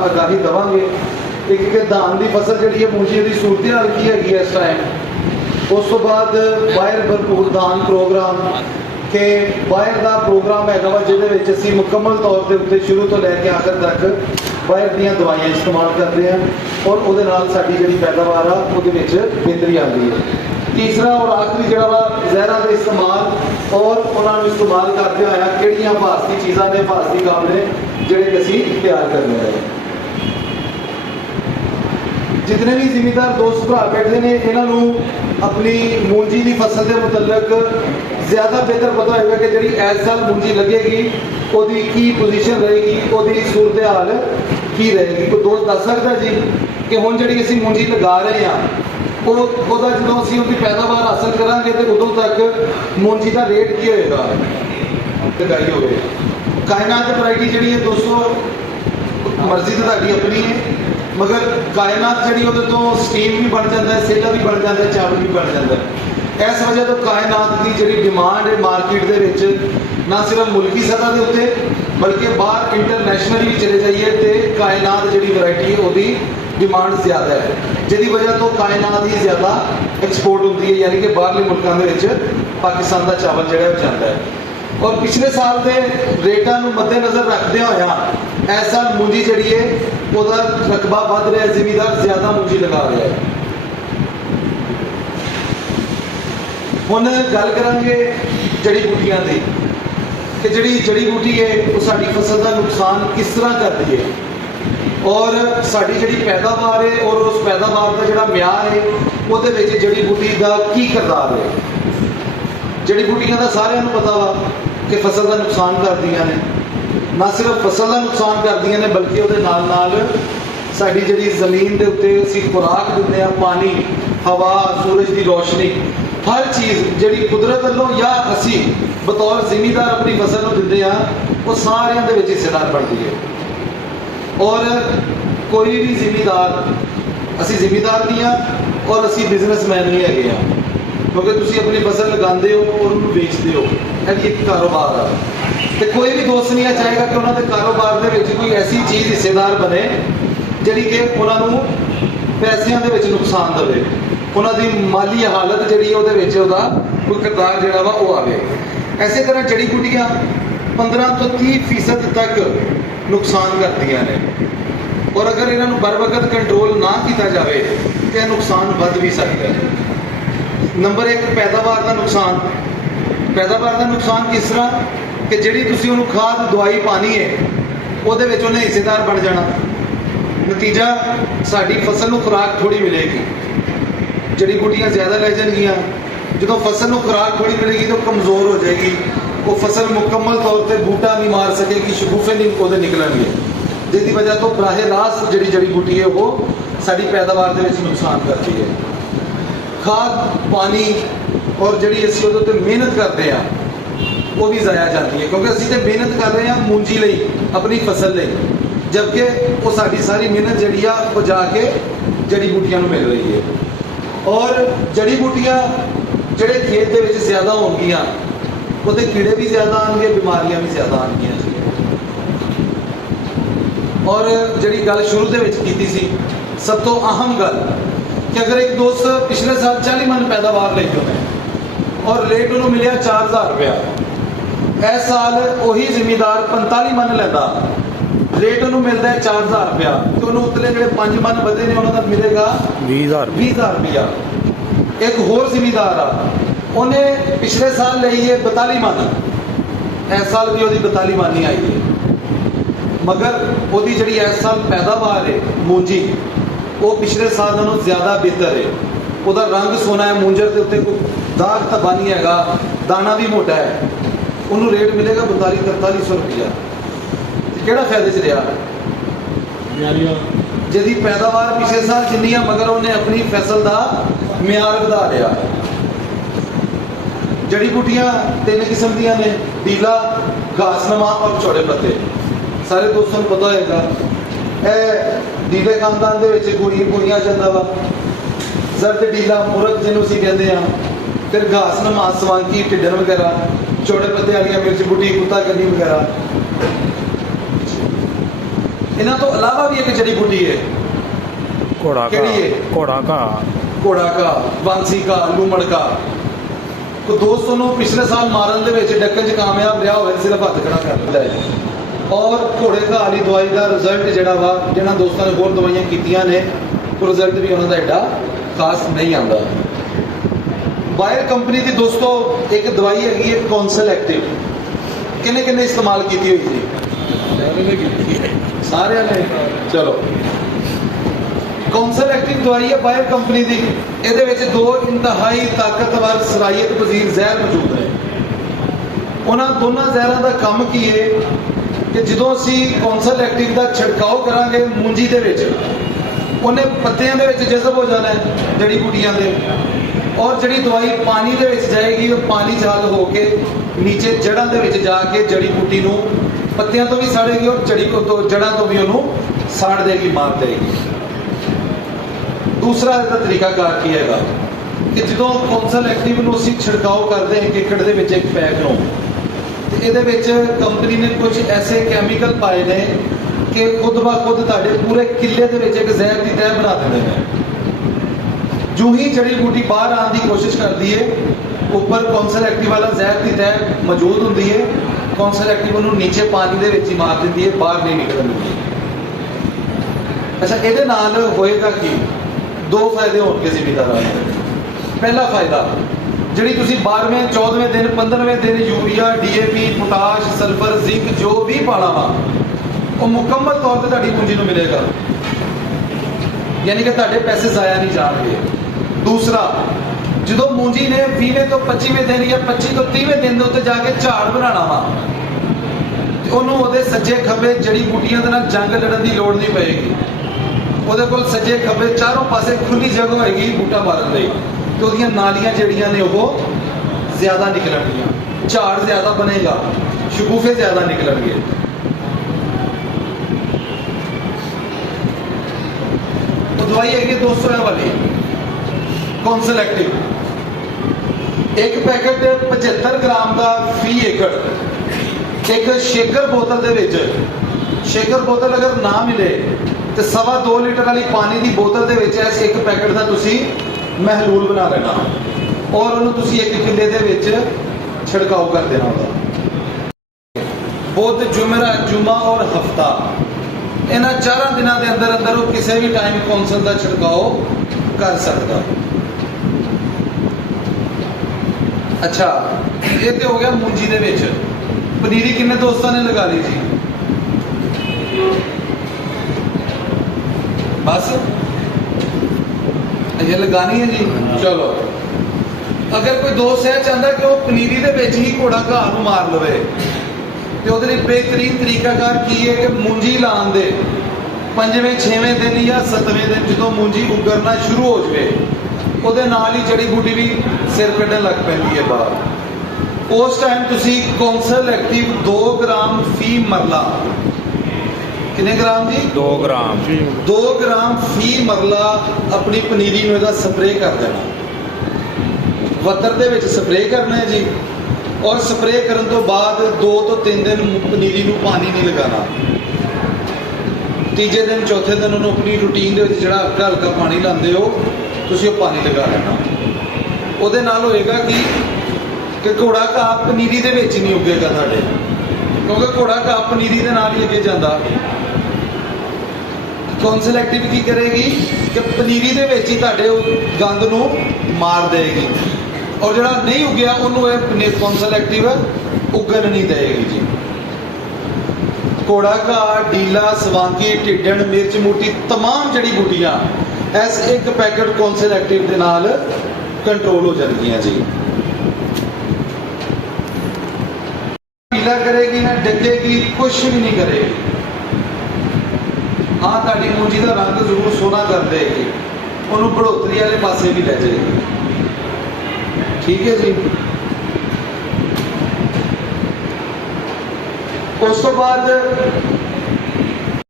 आगाही देवांगे। एक धान की फसल जी मूंजी की सूरत हाल की हैगी इस टाइम। उस तो बाद बाहर भरपूर धान प्रोग्राम के बाहर का प्रोग्राम है वा जिसे मुकम्मल तौर के उत्ते शुरू तो लैके आखिर तक बाहर दी दवाइयाँ इस्तेमाल करते हैं और वो साड़ी जी पैदावार आ बेहतरी आती है। तीसरा और आखिरी जोड़ा वा जहरा का इस्तेमाल और उन्होंने इस्तेमाल करते हुए किहड़ियां भारतीय चीज़ां ने भारतीय काम ने जोड़े असी तैयार करने हैं। जितने भी जिमीदार दोस्त भरा बैठे ने इन्हों अपनी मूंजी की फसल के मुतलक ज़्यादा बेहतर पता होगा कि जी इस साल मूंजी लगेगी उसकी की पोजीशन रहेगी, उसकी सूरत हाल की रहेगी। कोई दोस्त दस सकता जी कि हुण जी असीं मूंजी लगा रहे हैं वो जो असीं उसकी पैदावार हासिल करांगे तो उदों तक मूंजी का रेट की होएगा, लगाई होवे। कायनात वैरायटी जी है दोस्तों मर्जी तो तुहाडी अपनी है, मगर कायनात जी तो स्टीम भी बन जाता है, सेला भी बन जाता है, चावल भी बन जाता है। इस वजह तो कायनात की जी डिमांड है मार्केट के ना सिर्फ मुल्की सतह के उत्ते बल्कि बाहर इंटरनेशनली भी चले जाइए तो कायनात जी वैरायटी है वो डिमांड ज़्यादा है, जिसकी वजह तो कायनात ही ज़्यादा एक्सपोर्ट होती है, यानी कि बाहरले मुल्कों के पाकिस्तान का चावल जो जाता है। और पिछले साल के रेटा मद्देनज़र रखते हुए इस साल मूंजी जी है वह रकबा बढ़ रहा है, जिमीदार ज़्यादा मूंजी लगा रहा है। हुण गल करांगे जड़ी बूटियां की कि जी जड़ी बूटी है वो साड़ी फसल का नुकसान किस तरह करती है और साड़ी जी पैदावार है और उस पैदावार का जोड़ा म्यार है वो जड़ी बूटी का की किरदार है। जड़ी बूटियां का सारिਆਂ ਨੂੰ पता वा कि फसल का नुकसान करदियां ने, ना सिर्फ फसल का नुकसान करदियां ने बल्कि वो नाल साड़ी जी जमीन के उत्ते असीं खुराक दिंदे आ, पानी, हवा, सूरज की रोशनी, हर चीज़ जी कुदरत वालों या असी बतौर जिमीदार अपनी फसल को दिंदे आ वो सारिਆਂ ਦੇ ਵਿੱਚ हिस्सेदार बनती है। और कोई भी जिमीदार असी जिमीदार नहीं हाँ और असी बिजनेसमैन नहीं है, क्योंकि तुसी अपनी फसल लगाते हो और उन्होंने बेचते हो, यह एक कारोबार है। तो कोई भी दोस्त नहीं चाहेगा कि उन्होंने कारोबार के कोई ऐसी चीज़ हिस्सेदार बने जी कि उन्होंने पैसों के नुकसान देवे, उन्होंने माली हालत जी कोई किरदार जोड़ा वा वो आवे। इस तरह जड़ी बूटियां 15 तो 30% तक नुकसान करदियां ने और अगर इन्हों बर वक्त कंट्रोल ना किया जाए तो यह नुकसान बढ़ भी सकता है। नंबर एक पैदावार का नुकसान। पैदावार का नुकसान किस तरह कि जी तुसी उन्होंने खाद दवाई पानी है वो उन्हें हिस्सेदार बन जाना, नतीजा साड़ी फसल को खुराक थोड़ी मिलेगी, जड़ी बूटियां ज़्यादा लै जाएगियां, जो फसल को खुराक थोड़ी मिलेगी तो कमज़ोर हो जाएगी, वो फसल मुकम्मल तौर पर बूटा नहीं मार सकेगी, शगुफे नहीं वो निकलेंगे, जिसकी वजह तो बराह रास्त जी जड़ी बूटी है वो साड़ी पैदावार के नुकसान करती है। खाद पानी और जी असी वो मेहनत करते हैं वो भी ज़ाया जाती है, क्योंकि असी तो मेहनत कर रहे हैं मूंजी लई अपनी फसल लई, जबकि वो साड़ी सारी मेहनत जी वो जाके जड़ी बूटियां मिल रही है। और जड़ी बूटियां जोड़े खेत के ज़्यादा होंगियां वो कीड़े भी ज़्यादा आएंगे, बीमारियां भी ज़्यादा आएंगियां। और जी गल शुरू की सी सब तो अहम गल कि अगर एक दोस्त पिछले साल 40 मन पैदावार ले और रेट उन्होंने मिले 4000 रुपया, इस साल वही जिमीदार 45 मन लेंदा, रेट उन्होंने मिलता है 4000 रुपया, तो उन्होंने उतले जो 5 मन बदे ने उन्होंने मिलेगा 20,000 रुपया। एक होर जिमीदार आ उन्हें पिछले साल ली है 42 मन, इस साल भी वो 42 मन नहीं आई है, मगर वो जी इस साल पैदावार है मूंजी वो पिछले साल नालों ज़्यादा बेहतर है, वह रंग सोना है, मूंजर के उत्ते कोई दाग धब्बा नहीं है, दाना भी मोटा है, उन्होंने रेट मिलेगा 42-4300 रुपया। केड़ा फायदे च रहा जी पैदावार पिछले साल जिन्नी है मगर उन्हें अपनी फसल का म्यार बढ़ा लिया। जड़ी बूटियां 3 किस्म दियां ने, डीला, घासनमा और चौड़े पत्ते। सारे दोस्तों को पता होगा डीले खानदान के गोरिया जाता वा, जर्द डीला मुरग जिन्हों असीं कहते हैं, फिर घासनमा सवांकी टिड्डन वगैरह, चौड़े पत्ते वाली मिर्च बूटी कुत्ता कली वगैरह। इन्हां तो अलावा भी एक जड़ी बूटी है, घोड़ा केड़ी है? घोड़ा का घोड़ा का, बांसी का, लूमड़ का। तो दोस्तों ਨੂੰ पिछले साल मारन ਦੇ ਵਿੱਚ ਡੱਕਣ 'ਚ ਕਾਮਯਾਬ ਰਿਹਾ ਹੋਵੇ ਸਿਰਫ ਹੱਥ ਖੜਾ ਕਰ ਦਿੰਦਾ ਹੈ। ਔਰ ਘੋੜੇ ਘਾਹ ਵਾਲੀ ਦਵਾਈ ਦਾ ਰਿਜ਼ਲਟ ਜਿਹੜਾ ਵਾ, ਜਿਹਨਾਂ ਦੋਸਤਾਂ ਨੇ ਹੋਰ ਦਵਾਈਆਂ ਕੀਤੀਆਂ ਨੇ, ਉਹ ਰਿਜ਼ਲਟ ਵੀ ਉਹਨਾਂ ਦਾ ਐਡਾ ਖਾਸ ਨਹੀਂ ਆਉਂਦਾ। ਬਾਇਰ ਕੰਪਨੀ ਦੀ ਦੋਸਤੋ ਇੱਕ ਦਵਾਈ ਹੈਗੀ ਹੈ ਕੌਂਸਲ ਐਕਟਿਵ। ਕਿੰਨੇ ਕਿੰਨੇ ਇਸਤੇਮਾਲ ਕੀਤੀ ਹੋਈ ਸੀ? ਸਾਰਿਆਂ ਨੇ। ਚਲੋ, ਕੌਂਸਲ ਐਕਟਿਵ ਦਵਾਈ ਹੈ ਬਾਇਰ ਕੰਪਨੀ ਦੀ। ਇਹਦੇ ਵਿੱਚ 2 ਇੰਤਹਾਈ ਤਾਕਤਵਰ ਸਰਾਇਤ ਪਜ਼ੀਰ ਜ਼ਹਿਰ ਮੌਜੂਦ ਨੇ। ਉਹਨਾਂ ਦੋਨਾਂ ਜ਼ਹਿਰਾਂ ਦਾ ਕੰਮ ਕੀ ਹੈ ਕਿ ਜਦੋਂ ਅਸੀਂ ਕੌਂਸਲ ਐਕਟਿਵ ਦਾ ਛਿੜਕਾਓ ਕਰਾਂਗੇ ਮੂੰਜੀ ਦੇ ਵਿੱਚ, ਉਹਨੇ ਪੱਤਿਆਂ ਦੇ ਵਿੱਚ ਜਜ਼ਬ ਹੋ ਜਾਣਾ ਹੈ ਜੜੀ ਬੂਟੀਆਂ ਦੇ, ਔਰ ਜਿਹੜੀ ਦਵਾਈ ਪਾਣੀ ਦੇ ਵਿੱਚ ਜਾਏਗੀ ਉਹ ਪਾਣੀ 'ਚ ਹੱਲ ਹੋ ਕੇ ਨੀਚੇ ਜੜ੍ਹਾਂ ਦੇ ਵਿੱਚ ਜਾ ਕੇ ਜੜੀ ਬੂਟੀ ਨੂੰ ਪੱਤਿਆਂ ਤੋਂ ਵੀ ਸਾੜੇਗੀ ਔਰ ਜੜ੍ਹਾਂ ਤੋਂ ਵੀ ਉਹਨੂੰ ਸਾੜ ਦੇਗੀ, ਮਾਰ ਦੇਗੀ। ਦੂਸਰਾ ਇਹਦਾ ਤਰੀਕਾਕਾਰ ਕੀ ਹੈਗਾ ਕਿ ਜਦੋਂ ਕੌਂਸਲ ਐਕਟਿਵ ਨੂੰ ਅਸੀਂ ਛਿੜਕਾਓ ਕਰਦੇ ਹਾਂ ਏਕੜ ਦੇ ਵਿੱਚ ਇੱਕ ਪੈਕ ਨੂੰ, ਤੇ ਇਹਦੇ ਵਿੱਚ ਕੰਪਨੀ ਨੇ ਕੁਝ ਐਸੇ ਕੈਮੀਕਲ ਪਾਏ ਨੇ ਕਿ ਖੁਦ ਬ ਖੁਦ ਤੁਹਾਡੇ ਪੂਰੇ ਕਿੱਲੇ ਦੇ ਵਿੱਚ ਇੱਕ ਜ਼ਹਿਰ ਦੀ ਤਹਿ ਬਣਾ ਦਿੰਦੇ ਨੇ। ਜੋ ਹੀ ਜੜੀ ਬੂਟੀ ਬਾਹਰ ਆਉਣ ਦੀ ਕੋਸ਼ਿਸ਼ ਕਰਦੀ ਹੈ, ਉੱਪਰ ਕੌਂਸਲ ਐਕਟਿਵ ਵਾਲਾ ਜ਼ਹਿਰ ਦੀ ਤਹਿ ਮੌਜੂਦ ਹੁੰਦੀ ਹੈ। ਕੌਂਸਲ ਐਕਟਿਵ ਉਹਨੂੰ ਨੀਚੇ ਪਾਣੀ ਦੇ ਵਿੱਚ ਹੀ ਮਾਰ ਦਿੰਦੀ ਹੈ, ਬਾਹਰ ਨਹੀਂ ਨਿਕਲਣ ਦਿੰਦੀ। ਅੱਛਾ, ਇਹਦੇ ਨਾਲ ਹੋਏਗਾ ਕੀ? 2 ਫਾਇਦੇ ਹੋਣਗੇ ਜ਼ਿਮੀਂਦਾਰਾਂ ਨੂੰ। ਪਹਿਲਾ ਫਾਇਦਾ, ਜਿਹੜੀ ਤੁਸੀਂ 12ਵੇਂ 14ਵੇਂ ਦਿਨ 15ਵੇਂ ਦਿਨ urea, DAP, potash, sulphur, zinc ਜੋ ਵੀ ਪਾਣਾ ਵਾ, ਉਹ ਮੁਕੰਮਲ ਤੌਰ ਤੇ ਤੁਹਾਡੀ ਪੂੰਜੀ ਨੂੰ ਮਿਲੇਗਾ, ਯਾਨੀ ਕਿ ਤੁਹਾਡੇ ਪੈਸੇ ਜ਼ਾਇਆ ਨਹੀਂ ਜਾਣਗੇ। ਦੂਸਰਾ, ਜਦੋਂ ਮੂੰਜੀ ਨੇ 20ਵੇਂ ਤੋਂ 25ਵੇਂ ਦਿਨ ਜਾਂ 25 ਤੋਂ 30ਵੇਂ ਦਿਨ ਦੇ ਉੱਤੇ ਜਾ ਕੇ ਝਾੜ ਬਣਾਉਣਾ ਵਾ, ਤੇ ਉਹਨੂੰ ਉਹਦੇ ਸੱਜੇ ਖੱਬੇ ਜੜੀ ਬੂਟੀਆਂ ਦੇ ਨਾਲ ਜੰਗ ਲੜਨ ਦੀ ਲੋੜ ਨਹੀਂ ਪਏਗੀ। ਉਹਦੇ ਕੋਲ ਸੱਜੇ ਖੱਬੇ ਚਾਰੋਂ ਪਾਸੇ ਖੁੱਲੀ ਜਗ੍ਹਾ ਹੋਏਗੀ ਬੂਟਾ ਮਾਰਨ ਲਈ, ਤੇ ਉਹਦੀਆਂ ਨਾਲੀਆਂ ਜਿਹੜੀਆਂ ਨੇ ਉਹ ਜ਼ਿਆਦਾ ਨਿਕਲਣਗੀਆਂ, ਝਾੜ ਜ਼ਿਆਦਾ ਬਣੇਗਾ, ਸ਼ਗੂਫੇ ਜ਼ਿਆਦਾ ਨਿਕਲਣਗੇ। ਉਹ ਦਵਾਈ ਹੈਗੀ 200 ਰੁਪਏ ਵਾਲੀ ਕੌਂਸਲ ਐਕਟਿਵ। ਇੱਕ ਪੈਕੇਟ 75 ਗ੍ਰਾਮ ਦਾ ਫੀ ਏਕੜ। ਇੱਕ ਸ਼ੇਕਰ ਬੋਤਲ ਦੇ ਵਿੱਚ, ਸ਼ੇਕਰ ਬੋਤਲ ਅਗਰ ਨਾ ਮਿਲੇ ਤੇ 2.25 ਲੀਟਰ ਵਾਲੀ ਪਾਣੀ ਦੀ ਬੋਤਲ ਦੇ ਵਿੱਚ ਇਸ ਇੱਕ ਪੈਕੇਟ ਦਾ ਤੁਸੀਂ ਮਹਿਲੂਲ ਬਣਾ ਲੈਣਾ, ਔਰ ਉਹਨੂੰ ਤੁਸੀਂ 1 ਕਿੱਲੇ ਦੇ ਵਿੱਚ ਛਿੜਕਾਓ ਕਰ ਦੇਣਾ ਉਹਦਾ। ਬੁੱਧ, ਜੁਮਾ ਔਰ ਹਫਤਾ, ਇਹਨਾਂ 4 ਦਿਨਾਂ ਦੇ ਅੰਦਰ ਅੰਦਰ ਉਹ ਕਿਸੇ ਵੀ ਟਾਈਮ ਕੌਂਸਲ ਦਾ ਛਿੜਕਾਓ ਕਰ ਸਕਦਾ। ਅੱਛਾ, ਇਹ ਤੇ ਹੋ ਗਿਆ ਮੂੰਜੀ ਦੇ ਵਿੱਚ। ਪਨੀਰੀ ਕਿੰਨੇ ਦੋਸਤਾਂ ਨੇ ਲਗਾ ਲਈ ਜੀ? बस ये लगानी है जी। चलो, अगर कोई दोस्त है चाहता कि वो पनीरी दे विच ही घोड़ा घाह नूं मार लवे, तो ਉਹਦੇ ਲਈ बेहतरीन तरीकाकार की है कि मूंजी लाने दे 5वें 6वें दिन या 7वें दिन जो मूंजी उगरना शुरू हो जाए, ਉਹਦੇ ਨਾਲ ही जड़ी बूटी भी सिर कढ़न लग पैंदी है बाहर। उस टाइम तुसी कौंसल एक्टिव 2 ग्राम फी मरला, कितने ग्राम जी? 2 ग्राम। 2 ग्राम फी मरला अपनी पनीरी में स्प्रे कर देना। वतर दे विच स्प्रे करना है जी, और स्प्रे करने तो बाद 2 ਤੋਂ 3 दिन पनीरी में पानी नहीं लगाना। तीजे दिन चौथे दिन उन्होंने अपनी रूटीन दे विच जिहड़ा हल्का हल्का पानी लाते हो तुसीं वो पानी लगा लेना। ਉਹਦੇ ਨਾਲ ਹੋਏਗਾ कि घोड़ा घाह पनीरी दे विच नहीं उगेगा तुहाडे, क्योंकि घोड़ा घाह पनीरी दे नाल ही अगे जांदा। कौंसल एक्टिव की करेगी कि पनीरी दे विच ही तुहाडे गंद नूं मार देगी, और जिहड़ा नहीं उगया उन्होंने कौंसल एक्टिव उगन नहीं देगी जी। घोड़ा घाह, डीला, सवांगी, ढिड्डन, मिर्च मूटी तमाम जड़ी बूटियां इस एक पैकेट कौंसल एक्टिव के नाल कंट्रोल हो जाएगी जी। डीला करेगी ना डकेगी, कुछ भी नहीं करेगी। हाँ, ताड़ी मूंजी का रंग जरूर सोना कर देगी, उन्होंने बढ़ोतरी वाले पासे भी ले जाएगी। ठीक है जी। उस तो बाद